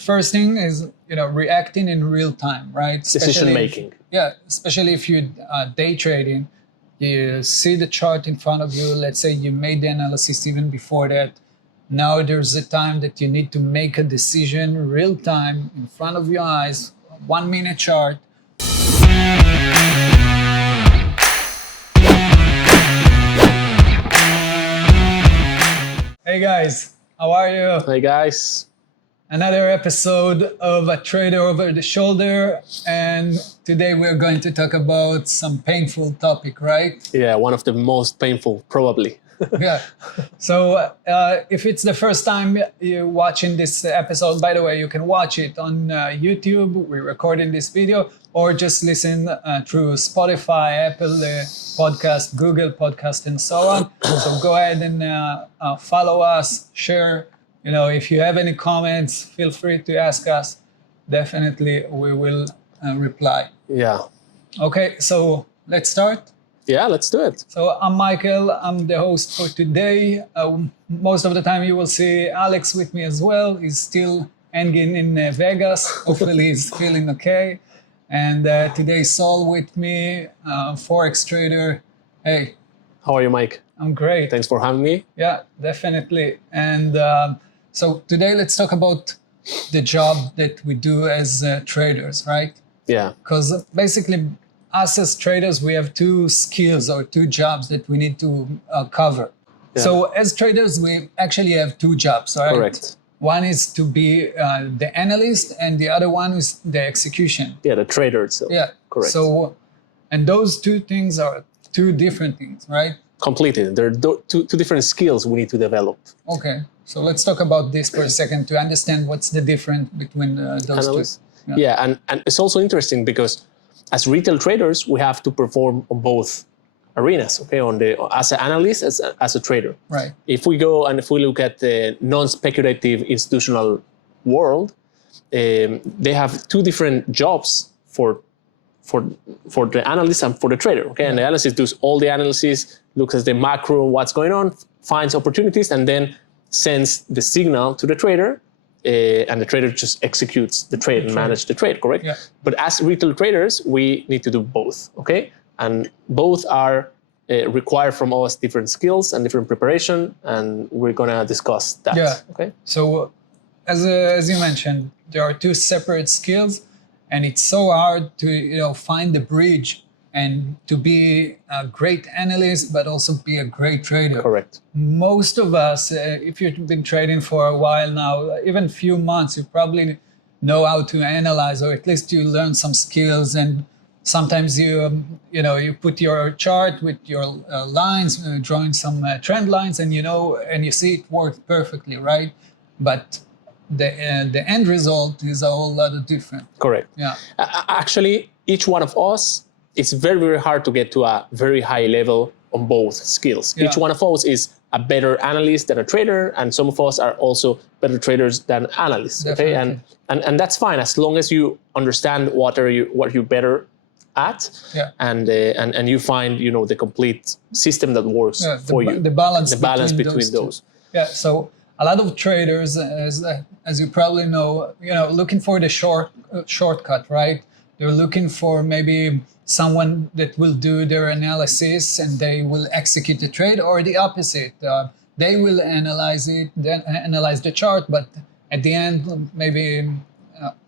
first thing is, reacting in real time, right? Decision making. Yeah, especially if you're day trading, you see the chart in front of you. Let's say you made the analysis even before that. Now there's a time that you need to make a decision real time in front of your eyes, 1 minute chart. Hey guys, how are you? Hey guys. Another episode of A Trader Over the Shoulder, and today we're going to talk about some painful topic, right? Yeah, one of the most painful, probably. Yeah. So if it's the first time you're watching this episode, by the way, you can watch it on YouTube. We're recording this video, or just listen through Spotify, Apple Podcast, Google Podcast, and so on. So go ahead and follow us, share. If you have any comments, feel free to ask us. Definitely, we will reply. Yeah. Okay, so let's start. Yeah, let's do it. So I'm Michael. I'm the host for today. Most of the time you will see Alex with me as well. He's still hanging in Vegas. Hopefully he's feeling okay. And today Saul with me, Forex trader. Hey. How are you, Mike? I'm great. Thanks for having me. Yeah, definitely. And so today let's talk about the job that we do as traders, right? Yeah. Because basically, us as traders, we have two skills or two jobs that we need to cover. Yeah. So as traders, we actually have two jobs, right? Correct. One is to be the analyst, and the other one is the execution. Yeah, the trader itself. Yeah. Correct. So, and those two things are two different things, right? Completely. There are two different skills we need to develop. Okay. So let's talk about this for a second to understand what's the difference between those Analyst. two. Yeah, and it's also interesting because as retail traders, we have to perform on both arenas, okay? As an analyst, as a trader. Right. If we look at the non-speculative institutional world, they have two different jobs for the analyst and for the trader, okay? Yeah. And the analyst does all the analysis, looks at the macro, what's going on, finds opportunities, and then sends the signal to the trader. And the trader just executes the trade and manage the trade, correct? Yeah. But as retail traders, we need to do both, okay? And both are require from us different skills and different preparation, and we're gonna discuss that. Yeah. Okay. So, as you mentioned, there are two separate skills, and it's so hard to find the bridge and to be a great analyst, but also be a great trader. Correct. Most of us, if you've been trading for a while now, even a few months, you probably know how to analyze, or at least you learn some skills. And sometimes you put your chart with your lines, drawing some trend lines, and you see it works perfectly, right? But the end result is a whole lot different. Correct. Yeah. Actually, each one of us, it's very, very hard to get to a very high level on both skills. Yeah. Each one of us is a better analyst than a trader, and some of us are also better traders than analysts. Definitely. Okay, and that's fine as long as you understand what you're better at, yeah. and you find the complete system that works for you. The balance between those. Yeah. So a lot of traders, as you probably know, looking for the shortcut, right? They're looking for maybe someone that will do their analysis and they will execute the trade, or the opposite. They will analyze it, then analyze the chart, but at the end, maybe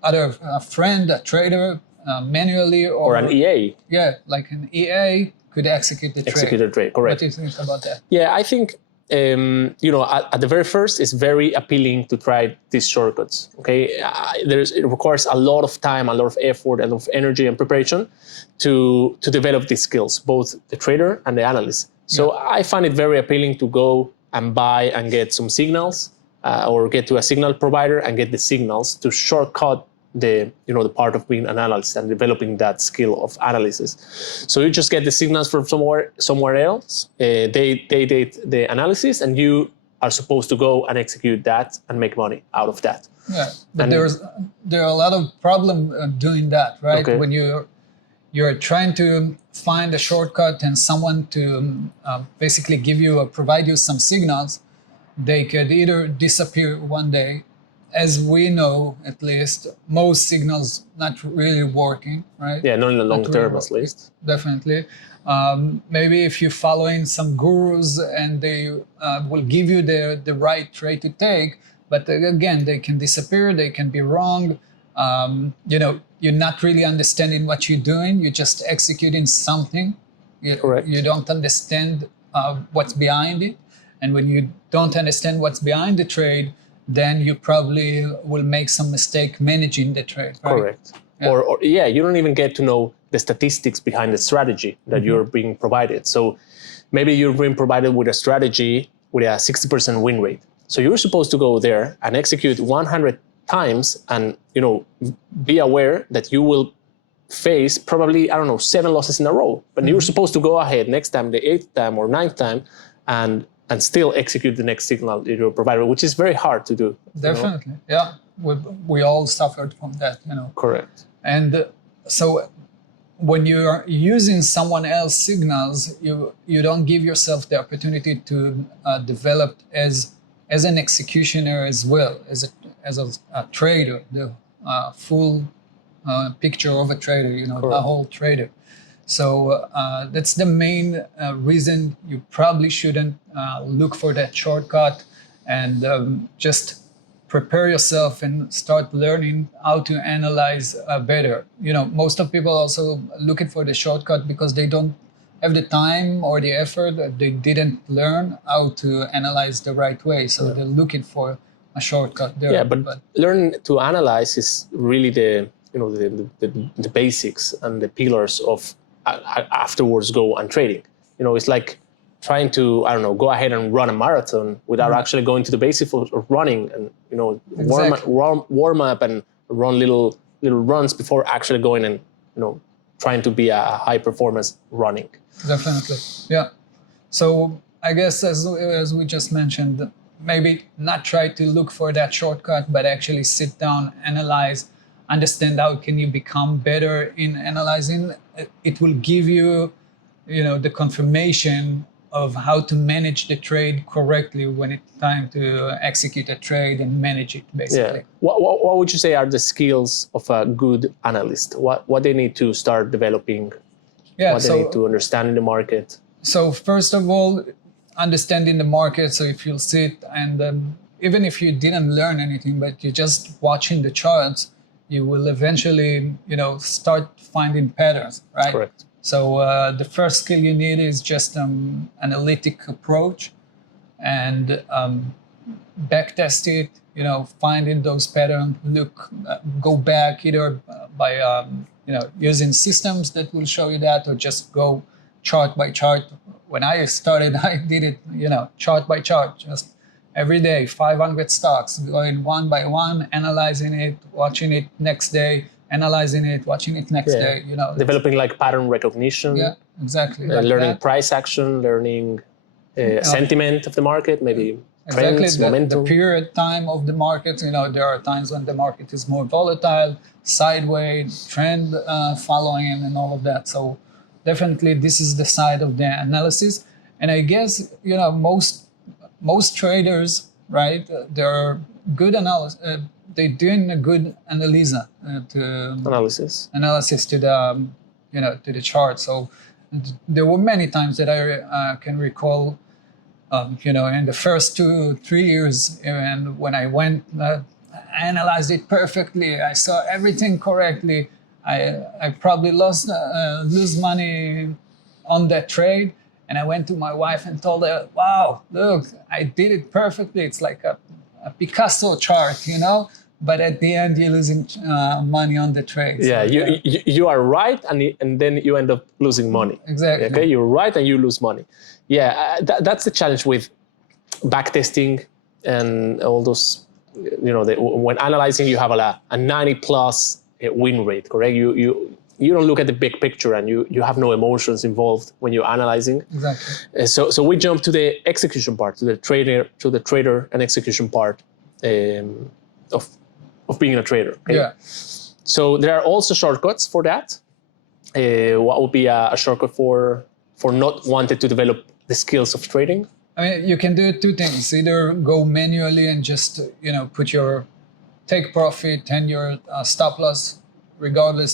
a friend, a trader, manually, or an EA. Yeah, like an EA could execute the trade. Execute the trade, correct. What do you think about that? Yeah, I think at the very first, it's very appealing to try these shortcuts. Okay, it requires a lot of time, a lot of effort, a lot of energy and preparation to develop these skills, both the trader and the analyst. So yeah. I find it very appealing to go and buy and get some signals, or get to a signal provider and get the signals to shortcut the part of being an analyst and developing that skill of analysis. So you just get the signals from somewhere else. They did the analysis, and you are supposed to go and execute that and make money out of that. Yeah, but there are a lot of problems doing that, right? Okay. When you're trying to find a shortcut and someone to basically provide you some signals, they could either disappear one day as we know, at least, most signals not really working, right? Yeah, not in the long Not term, really at least. Definitely. Maybe if you're following some gurus and they will give you the right trade to take, but again, they can disappear, they can be wrong. You're not really understanding what you're doing, you're just executing something. Correct. You don't understand what's behind it. And when you don't understand what's behind the trade, then you probably will make some mistake managing the trade. Right? Correct. Yeah. Or you don't even get to know the statistics behind the strategy that you're being provided. So maybe you're being provided with a strategy with a 60% win rate. So you're supposed to go there and execute 100 times and, be aware that you will face probably, 7 losses in a row. But you're supposed to go ahead next time, the 8th time or 9th time, and still execute the next signal that you're provided, which is very hard to do. Definitely, yeah. We all suffered from that, Correct. And so when you're using someone else's signals, you don't give yourself the opportunity to develop as an executioner as well, as a trader, the full picture of a trader, a whole trader. So that's the main reason you probably shouldn't look for that shortcut, and just prepare yourself and start learning how to analyze better. Most of people also looking for the shortcut because they don't have the time or the effort. They didn't learn how to analyze the right way, so they're looking for a shortcut there. Yeah, but learn to analyze is really the basics and the pillars of afterwards go and trading. It's like trying to go ahead and run a marathon without actually going to the basics of running, and warm up and run little runs before actually going and trying to be a high performance running. Definitely, yeah. So I guess as we just mentioned, maybe not try to look for that shortcut, but actually sit down, analyze, understand how can you become better in analyzing. It will give you, the confirmation of how to manage the trade correctly when it's time to execute a trade and manage it, basically. Yeah. What would you say are the skills of a good analyst? What they need to start developing? Yeah, what they need to understand in the market? So first of all, understanding the market. So if you'll sit and even if you didn't learn anything, but you're just watching the charts, you will eventually, start finding patterns, right? Correct. So the first skill you need is just analytic approach, and backtest it. Finding those patterns. Go back either by using systems that will show you that, or just go chart by chart. When I started, I did it, chart by chart, just every day, 500 stocks, going one by one, analyzing it, watching it next day, analyzing it, watching it next day. Developing like pattern recognition. Yeah, exactly. Learning price action, learning sentiment of the market, maybe trends, momentum. The period time of the market. There are times when the market is more volatile, sideways, trend following, and all of that. So definitely, this is the side of the analysis. And I guess most traders, right? They're good analysis. They're doing a good analysis to the to the chart. So there were many times that I can recall, in the first 2-3 years, and when I went, I analyzed it perfectly. I saw everything correctly. I probably lose money on that trade, and I went to my wife and told her, "Wow, look, I did it perfectly. It's like a Picasso chart, But at the end, you're losing money on the trade." Yeah, so, you are right, and then you end up losing money. Exactly. Okay, you're right, and you lose money. Yeah, that's the challenge with backtesting and all those. When analyzing, you have a 90+ win rate. Correct? You don't look at the big picture, and you have no emotions involved when you're analyzing. Exactly. So we jump to the execution part, to the trader and execution part of being a trader. Okay? Yeah. So there are also shortcuts for that. What would be a shortcut for not wanting to develop the skills of trading? I mean, you can do two things. Either go manually and just put your take profit and your stop loss, regardless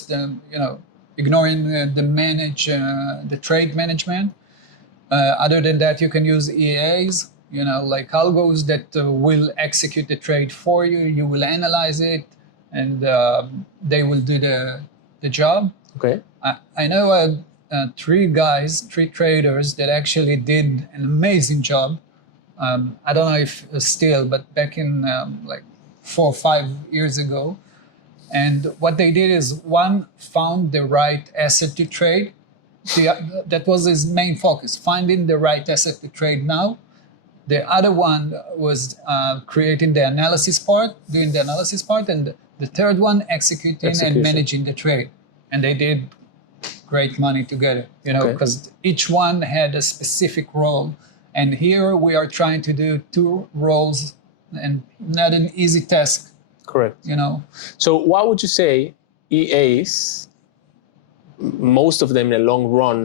ignoring the trade management. Other than that, you can use EAs, like algos that will execute the trade for you. You will analyze it, and they will do the job. Okay. I know three traders that actually did an amazing job. I don't know if still, but back in like 4 or 5 years ago. And what they did is one found the right asset to trade. That was his main focus, finding the right asset to trade now. The other one was creating the analysis part, doing the analysis part, and the third one executing and managing the trade. And they did great money together, because each one had a specific role. And here we are trying to do 2 roles, and not an easy task. Correct. So what would you say EAs, most of them in the long run,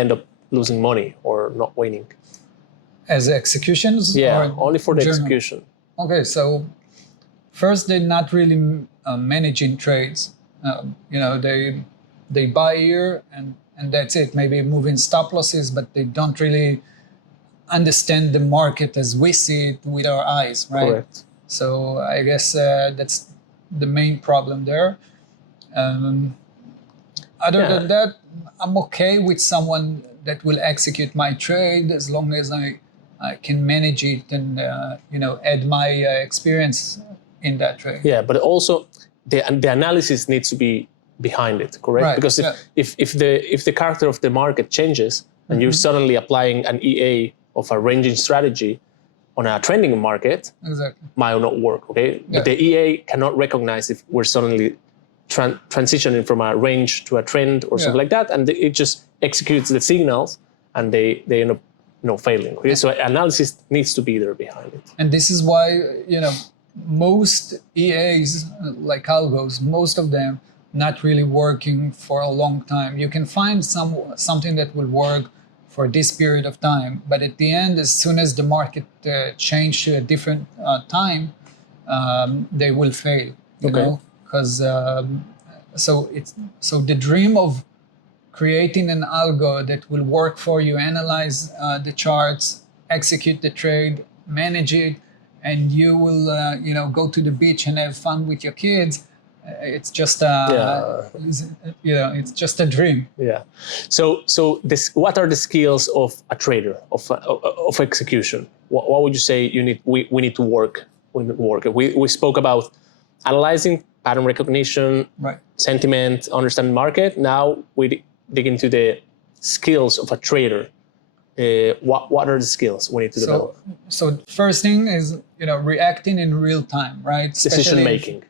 end up losing money or not winning? As executions? Yeah, or only for the execution. Okay, so first, they're not really managing trades. They buy here and that's it. Maybe moving stop losses, but they don't really understand the market as we see it with our eyes, right? Correct. So I guess that's the main problem there. Other than that, I'm okay with someone that will execute my trade as long as I can manage it and add my experience in that trade. Yeah, but also the analysis needs to be behind it, correct? Right, because if the character of the market changes and you're suddenly applying an EA of a ranging strategy on a trending market, might not work, okay? But the EA cannot recognize if we're suddenly transitioning from a range to a trend or something like that, and it just executes the signals and they end up failing. Okay? So analysis needs to be there behind it. And this is why most EAs, like algos, most of them not really working for a long time. You can find something that will work for this period of time, but at the end, as soon as the market change to a different time, they will fail. You know, because so the dream of creating an algo that will work for you, analyze the charts, execute the trade, manage it, and you will go to the beach and have fun with your kids. It's just it's just a dream. Yeah. So what are the skills of a trader of execution? What would you say we need to work? We spoke about analyzing, pattern recognition, sentiment, understanding market. Now we dig into the skills of a trader. What are the skills we need to develop? So first thing is reacting in real time, right? Decision making.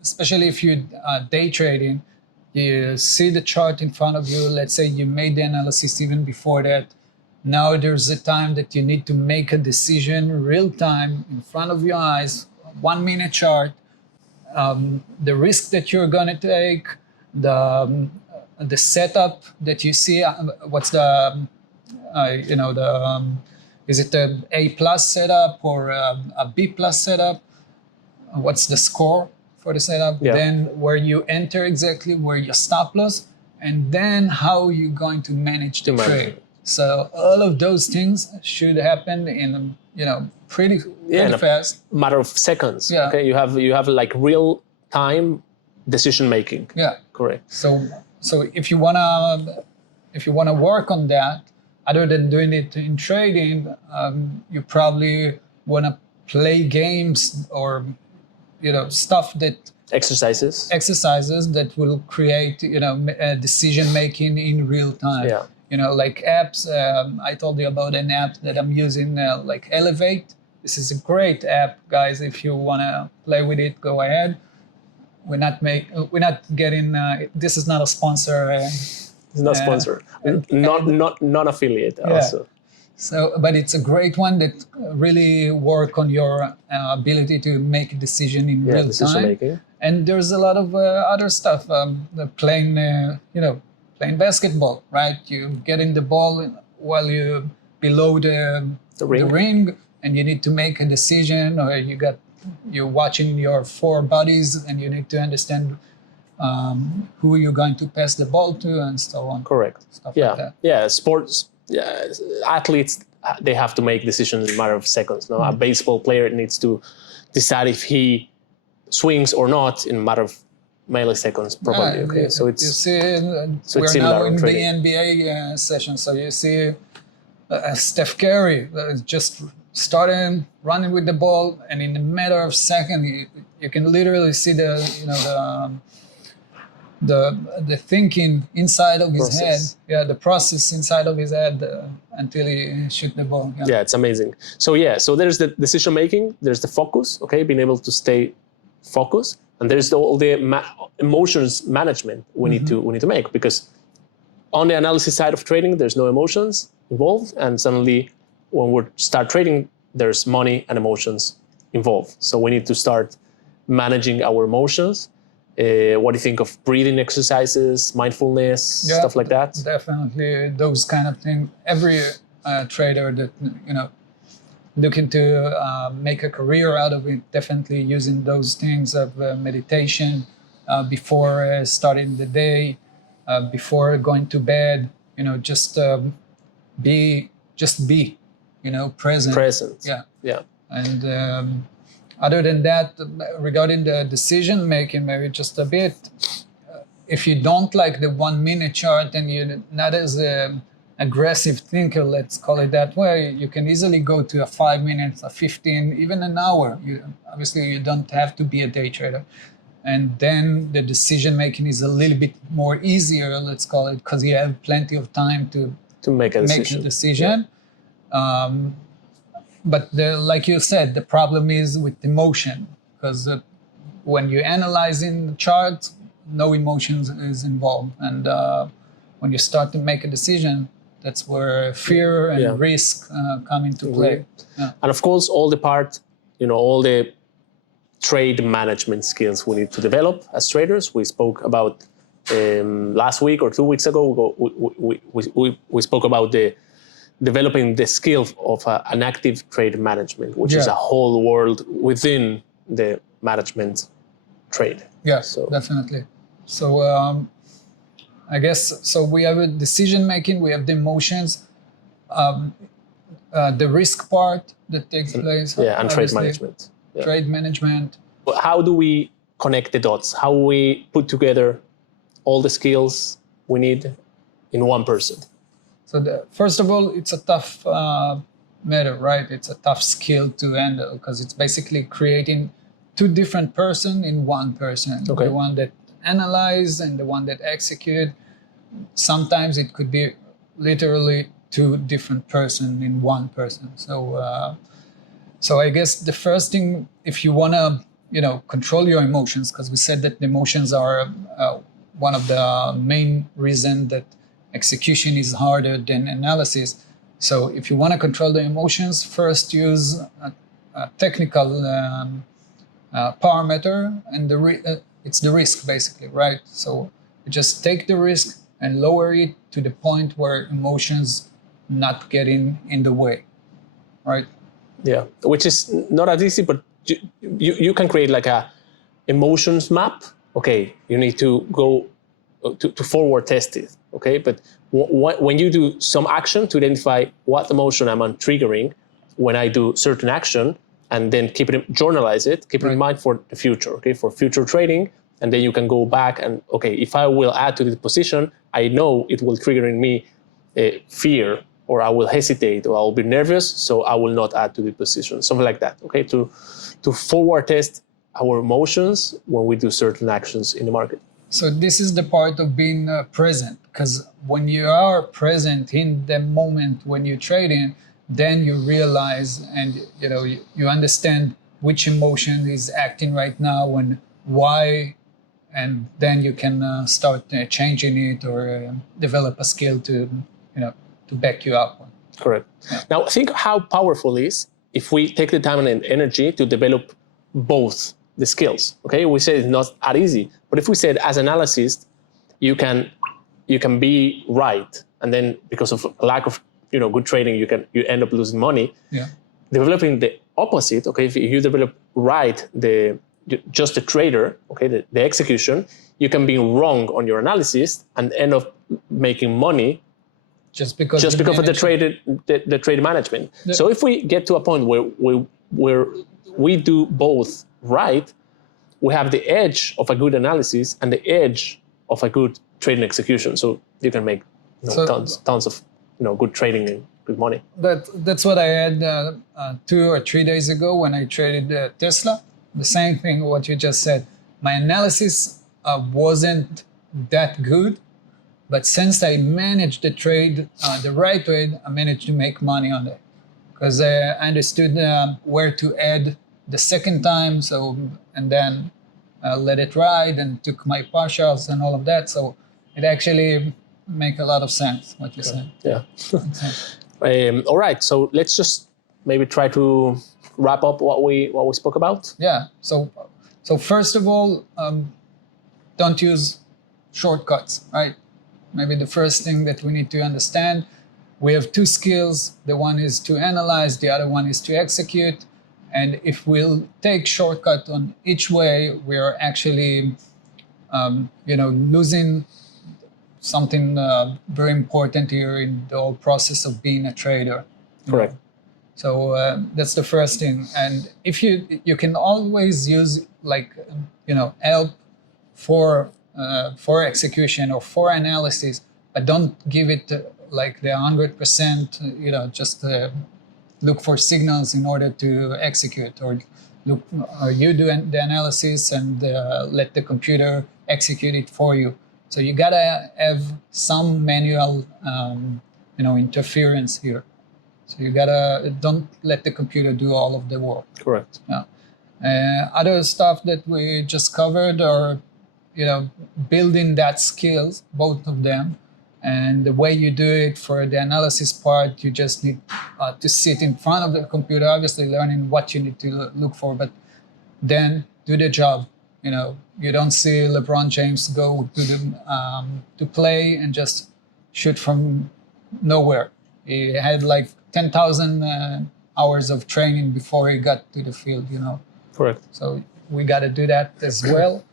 Especially if you're day trading, you see the chart in front of you. Let's say you made the analysis even before that. Now there's a time that you need to make a decision real time in front of your eyes, 1 minute chart. The risk that you're gonna take, the setup that you see. What's the is it a A+ setup or a B+ setup? What's the score for the setup? Then where you enter exactly, where your stop loss, and then how you're going to manage the trade. So all of those things should happen in pretty fast. Matter of seconds. Yeah. Okay. You have like real time decision making. Yeah. Correct. So if you wanna work on that, other than doing it in trading, you probably wanna play games or stuff that exercises that will create decision making in real time. Yeah. Like apps. I told you about an app that I'm using, like Elevate. This is a great app, guys. If you wanna play with it, go ahead. We're not getting. This is not a sponsor. It's not sponsor. Not affiliate. Yeah. Also. So, but it's a great one that really work on your ability to make a decision in real time. Making. And there's a lot of other stuff. Playing basketball, right? You get in the ball while you're below the ring, and you need to make a decision, or you got you're watching your four buddies, and you need to understand who you're going to pass the ball to, and so on. Correct. Stuff Yeah. like that. Yeah. Sports athletes, they have to make decisions in a matter of seconds. No, a baseball player needs to decide if he swings or not in a matter of milliseconds, probably. Okay, so it's you see, so it's we're now similar in in the trading. NBA session, so you see Steph Curry just starting running with the ball, and in a matter of seconds, you can literally see the thinking inside of his head, the process inside of his head until he shoot the ball. Yeah, it's amazing. So so there's the decision making, there's the focus, okay, being able to stay focused, and there's all the emotions management we need to make, because on the analysis side of trading, there's no emotions involved, and suddenly when we start trading, there's money and emotions involved. So we need to start managing our emotions. What do you think of breathing exercises, mindfulness, stuff like that? Definitely those kind of things. Every trader that looking to make a career out of it, definitely using those things of meditation before starting the day, before going to bed. Just be present. Present. Yeah. And other than that, regarding the decision making, maybe just a bit. If you don't like the 1 minute chart and you're not as aggressive thinker, let's call it that way, you can easily go to a 5 minutes, a 15, even an hour. Obviously, you don't have to be a day trader. And then the decision making is a little bit more easier, let's call it, because you have plenty of time to make a decision. Yeah. But like you said, the problem is with emotion, because when you're analyzing the chart, no emotions is involved. And when you start to make a decision, that's where fear and risk come into play. Yeah. And of course, all the trade management skills we need to develop as traders. We spoke about last week or 2 weeks ago, we spoke about developing the skill of an active trade management, which is a whole world within the management trade. Yeah, definitely. So I guess, so we have a decision making, we have the emotions, the risk part that takes place. And trade management. Yeah. Trade management. How do we connect the dots? How we put together all the skills we need in one person? So first of all, it's a tough matter, right? It's a tough skill to handle, because it's basically creating two different persons in one person. Okay. The one that analyze and the one that execute. Sometimes it could be literally two different persons in one person. So I guess the first thing, if you want to control your emotions, because we said that the emotions are one of the main reasons that execution is harder than analysis. So if you want to control the emotions, first use a technical parameter, and it's the risk, basically, right? So you just take the risk and lower it to the point where emotions not getting in the way, right? Yeah, which is not as easy, but you can create like a emotions map. Okay, you need to go to forward test it. Okay, but when you do some action to identify what emotion I'm triggering when I do certain action, and then journalize it, keep it in mind for the future, okay, for future trading, and then you can go back and, okay, if I will add to the position, I know it will trigger in me fear, or I will hesitate, or I will be nervous, so I will not add to the position, something like that, okay, to forward test our emotions when we do certain actions in the market. So this is the part of being present, because when you are present in the moment when you're trading, then you realize and you understand which emotion is acting right now and why, and then you can start changing it or develop a skill to back you up. Correct. Yeah. Now think how powerful it is if we take the time and energy to develop both the skills. Okay, we said it's not that easy, but if we said as an analyst, you can be right, and then because of lack of good trading, you end up losing money. Yeah. Developing the opposite, okay, if you develop right just the trader, okay, the execution, you can be wrong on your analysis and end up making money just because of the trade management. Yeah. So if we get to a point where we do both right, we have the edge of a good analysis and the edge of a good trading execution. So you can make tons of good trading and good money. That's what I had 2 or 3 days ago when I traded Tesla. The same thing what you just said. My analysis wasn't that good, but since I managed the trade the right way, I managed to make money on it because I understood where to add the second time. So and then let it ride and took my partials and all of that. So it actually make a lot of sense what you said. Yeah. All right. So let's just maybe try to wrap up what we spoke about. Yeah. So first of all, don't use shortcuts, right? Maybe the first thing that we need to understand, we have 2 skills. The one is to analyze, the other one is to execute. And if we'll take shortcut on each way, we are actually, losing something very important here in the whole process of being a trader. Correct. So that's the first thing. And if you can always use help for execution or for analysis, but don't give it like the 100%. Just look for signals in order to execute, or you do the analysis and let the computer execute it for you. So you gotta have some manual, interference here. So you don't let the computer do all of the work. Correct. Yeah. Other stuff that we just covered are, building that skills, both of them. And the way you do it for the analysis part, you just need to sit in front of the computer, obviously learning what you need to look for, but then do the job. You don't see LeBron James go to play and just shoot from nowhere. He had like 10,000 hours of training before he got to the field, Correct. So we got to do that as well.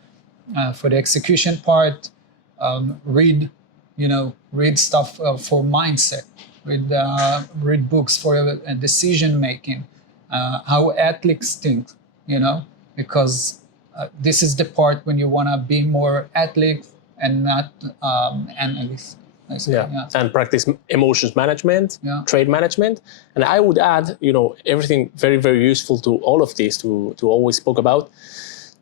For the execution part, read stuff for mindset, read books for decision making, how athletes think, because this is the part when you want to be more athlete and not analyst. And practice emotions management, trade management. And I would add, everything very, very useful to all of this to always spoke about.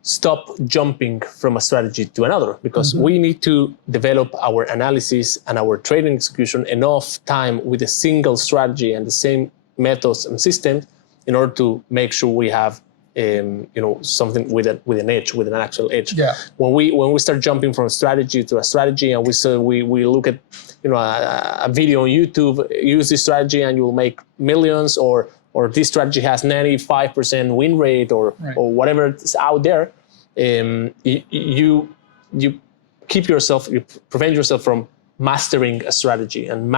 Stop jumping from a strategy to another, because we need to develop our analysis and our trading execution enough time with a single strategy and the same methods and systems in order to make sure we have something with an edge, with an actual edge. Yeah. When we start jumping from strategy to a strategy, and we look at a video on YouTube, use this strategy and you will make millions, or this strategy has 95% win rate, or whatever is out there, you prevent yourself from mastering a strategy and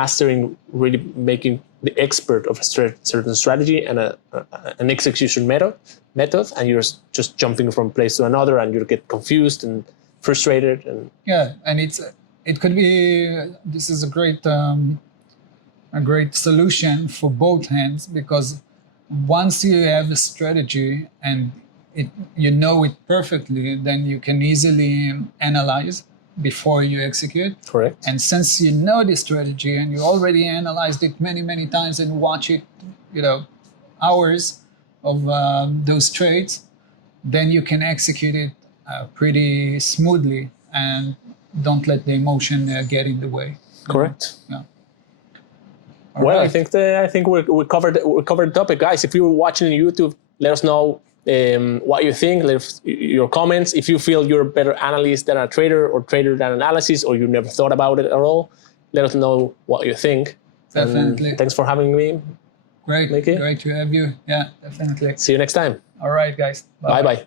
really making the expert of a certain strategy and an execution method, and you're just jumping from place to another, and you get confused and frustrated. And it could be, this is a great solution for both hands, because once you have a strategy and you know it perfectly, then you can easily analyze before you execute. Correct. And since you know the strategy and you already analyzed it many, many times and watch it, hours of those trades, then you can execute it pretty smoothly and don't let the emotion get in the way. Correct. Yeah. Well, right. I think we covered the topic, guys. If you're watching on YouTube, let us know what you think. Leave your comments. If you feel you're a better analyst than a trader, or trader than analysis, or you never thought about it at all, let us know what you think. Definitely. And thanks for having me. Great. Miki. Great to have you. Yeah, definitely. See you next time. All right, guys. Bye-bye.